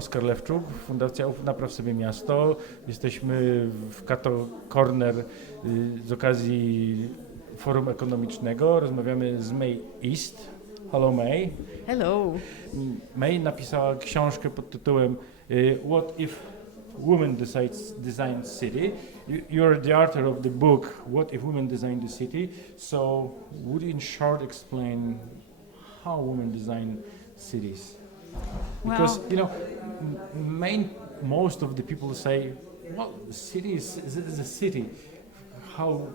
Oskar Lewczuk, Fundacja Napraw sobie Miasto. Jesteśmy w Kato Corner z okazji Forum Ekonomicznego. Rozmawiamy z May Jest. Hello May. Hello. May napisała książkę pod tytułem What if Women Design City? You're the author of the book What if Women Design the City? So would you in short explain how women design cities? Because most of the people say, well, the city is a city. How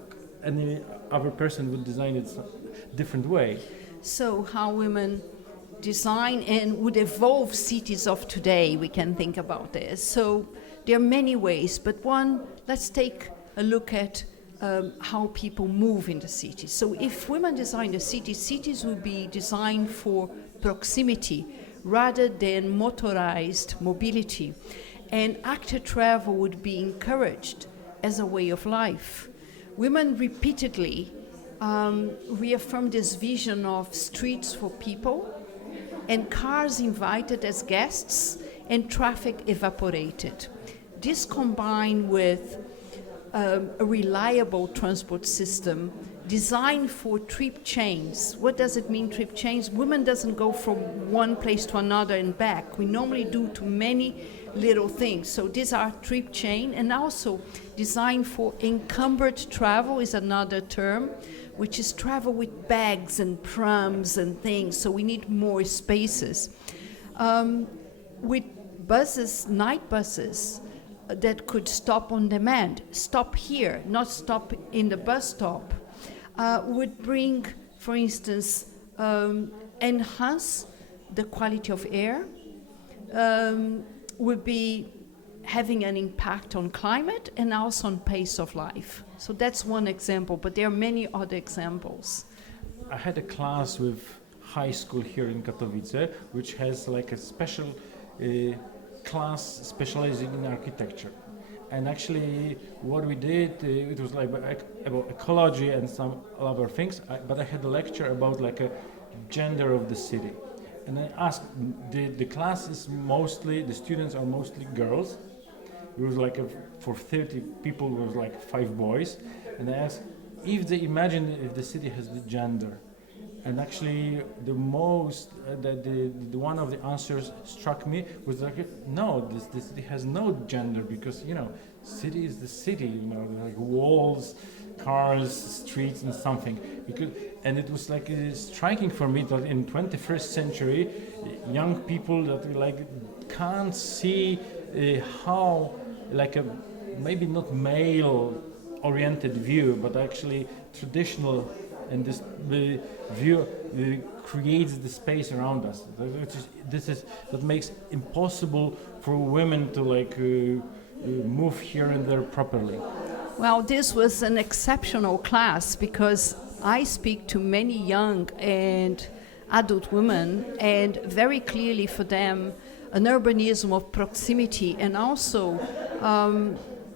any other person would design it a different way? So how women design and would evolve cities of today, we can think about this. So there are many ways, but let's take a look at how people move in the city. So if women design the cities will be designed for proximity rather than motorized mobility. And active travel would be encouraged as a way of life. Women repeatedly reaffirm this vision of streets for people and cars invited as guests and traffic evaporated. This combined with a reliable transport system designed for trip chains. What does it mean, trip chains? Women doesn't go from one place to another and back. We normally do too many little things. So these are trip chain, and also designed for encumbered travel is another term, which is travel with bags and prams and things. So we need more spaces. With buses, night buses, that could stop on demand, stop here, not stop in the bus stop, would bring, for instance, enhance the quality of air, would be having an impact on climate and also on pace of life. So that's one example, but there are many other examples. I had a class with high school here in Katowice, which has like a special class specializing in architecture. And actually what we did, it was like about ecology and some other things, but I had a lecture about like a gender of the city. And I asked, the class is mostly, the students are mostly girls. It was like for 30 people, it was like 5 boys. And I asked if they imagine if the city has the gender. And actually, the one of the answers struck me was like, no, the city has no gender because city is the city. Like walls, cars, streets, and something. And it was like striking for me that in 21st century, young people that can't see how like a maybe not male-oriented view, but actually traditional. And this view creates the space around us. That makes impossible for women to move here and there properly. Well, this was an exceptional class because I speak to many young and adult women, and very clearly for them, an urbanism of proximity and also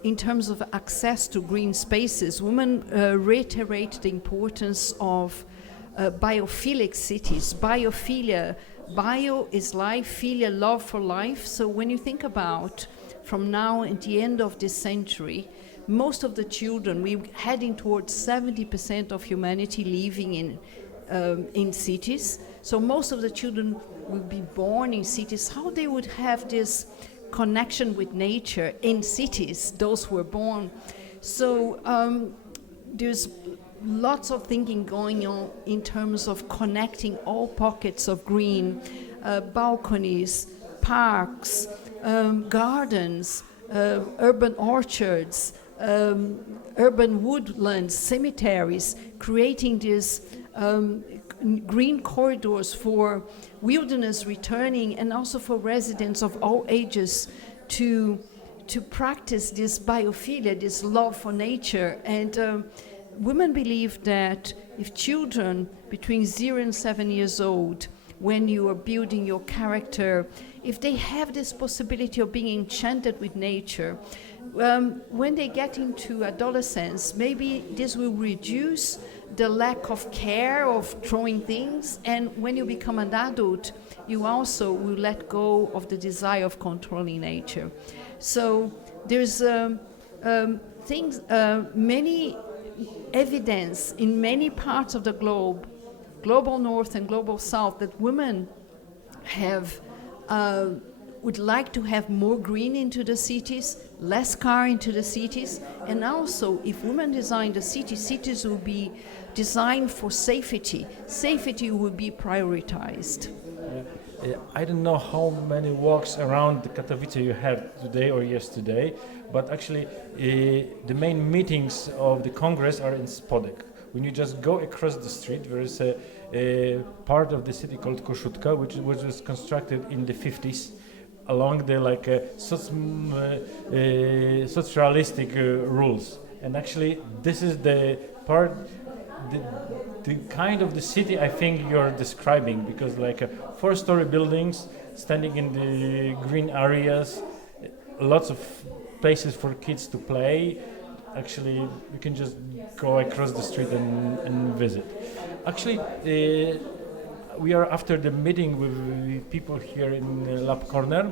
in terms of access to green spaces, women reiterate the importance of biophilic cities. Biophilia, bio is life, philia, love for life. So when you think about from now at the end of this century, most of the children, we're heading towards 70% of humanity living in cities. So most of the children will be born in cities. How they would have this connection with nature in cities, those who were born. So there's lots of thinking going on in terms of connecting all pockets of green, balconies, parks, gardens, urban orchards, urban woodlands, cemeteries, creating these green corridors for wilderness returning and also for residents of all ages to practice this biophilia, this love for nature. And women believe that if children between 0 and 7 years old, when you are building your character, if they have this possibility of being enchanted with nature, when they get into adolescence, maybe this will reduce the lack of care of throwing things, and when you become an adult, you also will let go of the desire of controlling nature. So there's many evidence in many parts of the globe, global north and global south, that women have would like to have more green into the cities, less car into the cities, and also if women design the cities, cities will be designed for safety. Safety will be prioritized. I don't know how many walks around Katowice you have today or yesterday, but actually the main meetings of the Congress are in Spodek. When you just go across the street, there is a part of the city called Koszutka, which was constructed in the 50s along the socialistic rules. And actually this is the part, the kind of the city I think you're describing, because like 4-story buildings standing in the green areas, lots of places for kids to play. Actually, you can just go across the street and visit. Actually, we are after the meeting with people here in Lab Corner,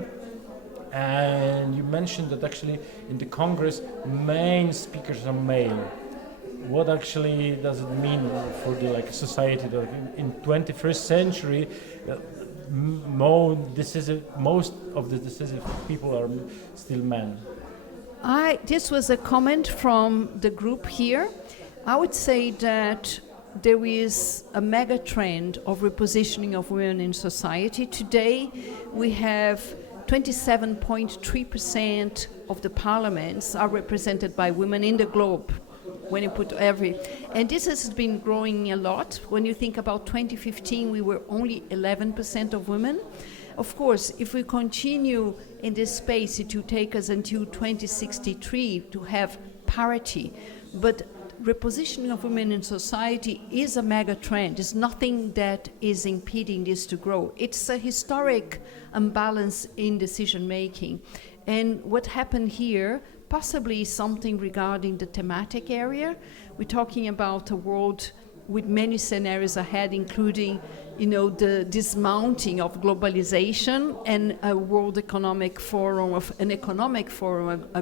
and you mentioned that actually in the Congress main speakers are male. What actually does it mean for the society that in 21st century most of the decisive people are still men? This was a comment from the group here. I would say that there is a mega trend of repositioning of women in society. Today we have 27.3% of the parliaments are represented by women in the globe, when you put and this has been growing a lot. When you think about 2015, we were only 11% of women. Of course, if we continue in this space, it will take us until 2063 to have parity. But repositioning of women in society is a mega trend. It's nothing that is impeding this to grow. It's a historic imbalance in decision making. And what happened here, possibly something regarding the thematic area. We're talking about a world with many scenarios ahead, including, the dismounting of globalization and a World Economic Forum, a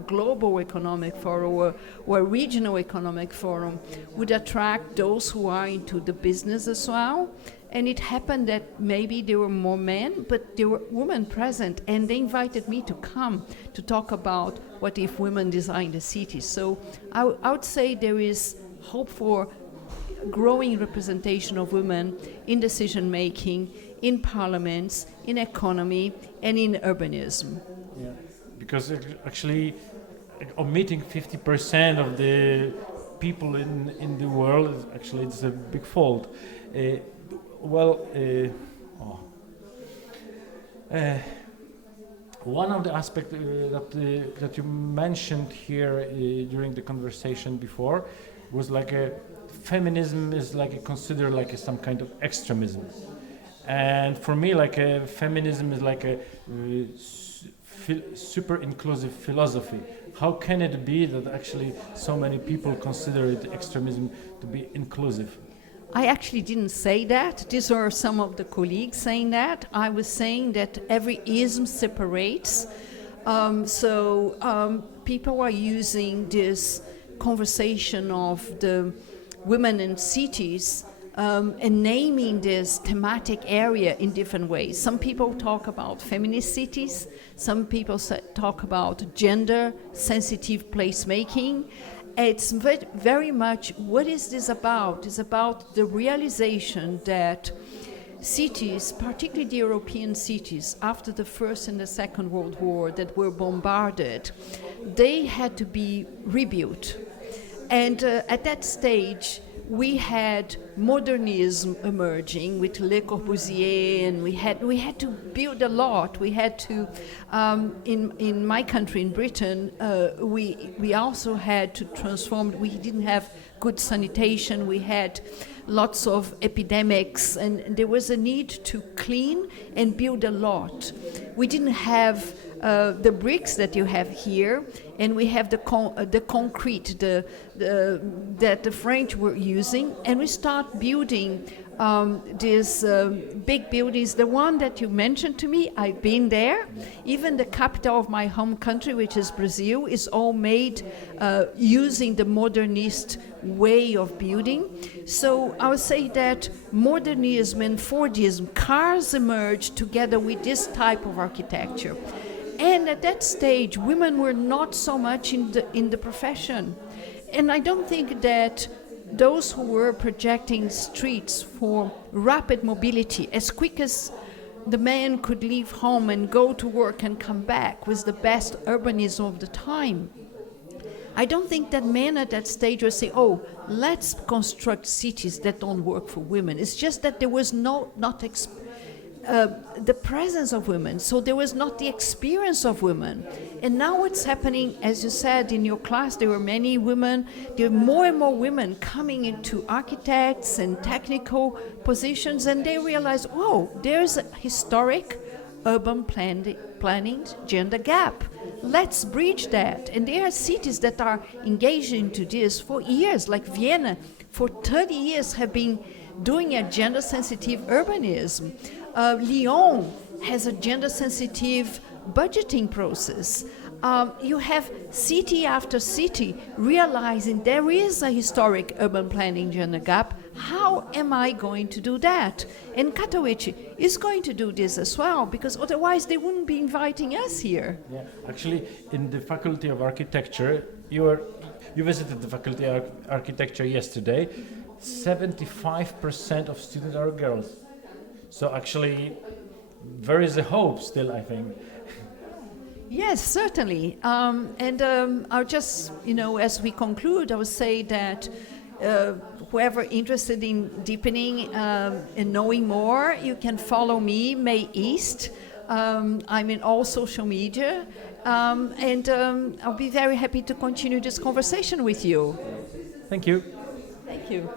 global economic forum, or a regional economic forum would attract those who are into the business as well. And it happened that maybe there were more men, but there were women present, and they invited me to come to talk about what if women design the city. So I would say there is hope for growing representation of women in decision making, in parliaments, in economy, and in urbanism. Yeah, because actually omitting 50% of the people in the world, actually it's a big fault. One of the aspects that you mentioned here during the conversation before was feminism is considered some kind of extremism, and for me feminism is a super inclusive philosophy. How can it be that actually so many people consider it extremism to be inclusive? I actually didn't say that. These are some of the colleagues saying that. I was saying that every ism separates. People are using this conversation of the women in cities and naming this thematic area in different ways. Some people talk about feminist cities. Some people talk about gender-sensitive placemaking. It's very much, what is this about? It's about the realization that cities, particularly the European cities, after the First and the Second World War that were bombarded, they had to be rebuilt. And at that stage, we had modernism emerging with Le Corbusier, and we had to build a lot. We had to, in my country, in Britain, we also had to transform. We didn't have good sanitation. We had lots of epidemics, and there was a need to clean and build a lot. We didn't have the bricks that you have here, and we have the concrete that the French were using, and we start building these big buildings. The one that you mentioned to me, I've been there. Even the capital of my home country, which is Brazil, is all made using the modernist way of building. So I would say that modernism and Fordism, cars emerged together with this type of architecture. And at that stage, women were not so much in the profession. And I don't think that those who were projecting streets for rapid mobility, as quick as the man could leave home and go to work and come back, was the best urbanism of the time. I don't think that men at that stage would say, oh, let's construct cities that don't work for women. It's just that there was the presence of women, so there was not the experience of women. And now what's happening, as you said in your class, there were many women, there are more and more women coming into architects and technical positions, and they realize, oh, there's a historic urban planning gender gap. Let's bridge that. And there are cities that are engaged into this for years, like Vienna, for 30 years have been doing a gender-sensitive urbanism. Lyon has a gender-sensitive budgeting process. You have city after city realizing there is a historic urban planning gender gap. How am I going to do that? And Katowice is going to do this as well, because otherwise they wouldn't be inviting us here. Yeah, actually, in the Faculty of Architecture, you visited the Faculty of Architecture yesterday. 75% of students are girls. So actually, there is a hope still, I think. Yes, certainly. I'll just, as we conclude, I would say that whoever interested in deepening and knowing more, you can follow me, May East. I'm in all social media. I'll be very happy to continue this conversation with you. Thank you. Thank you.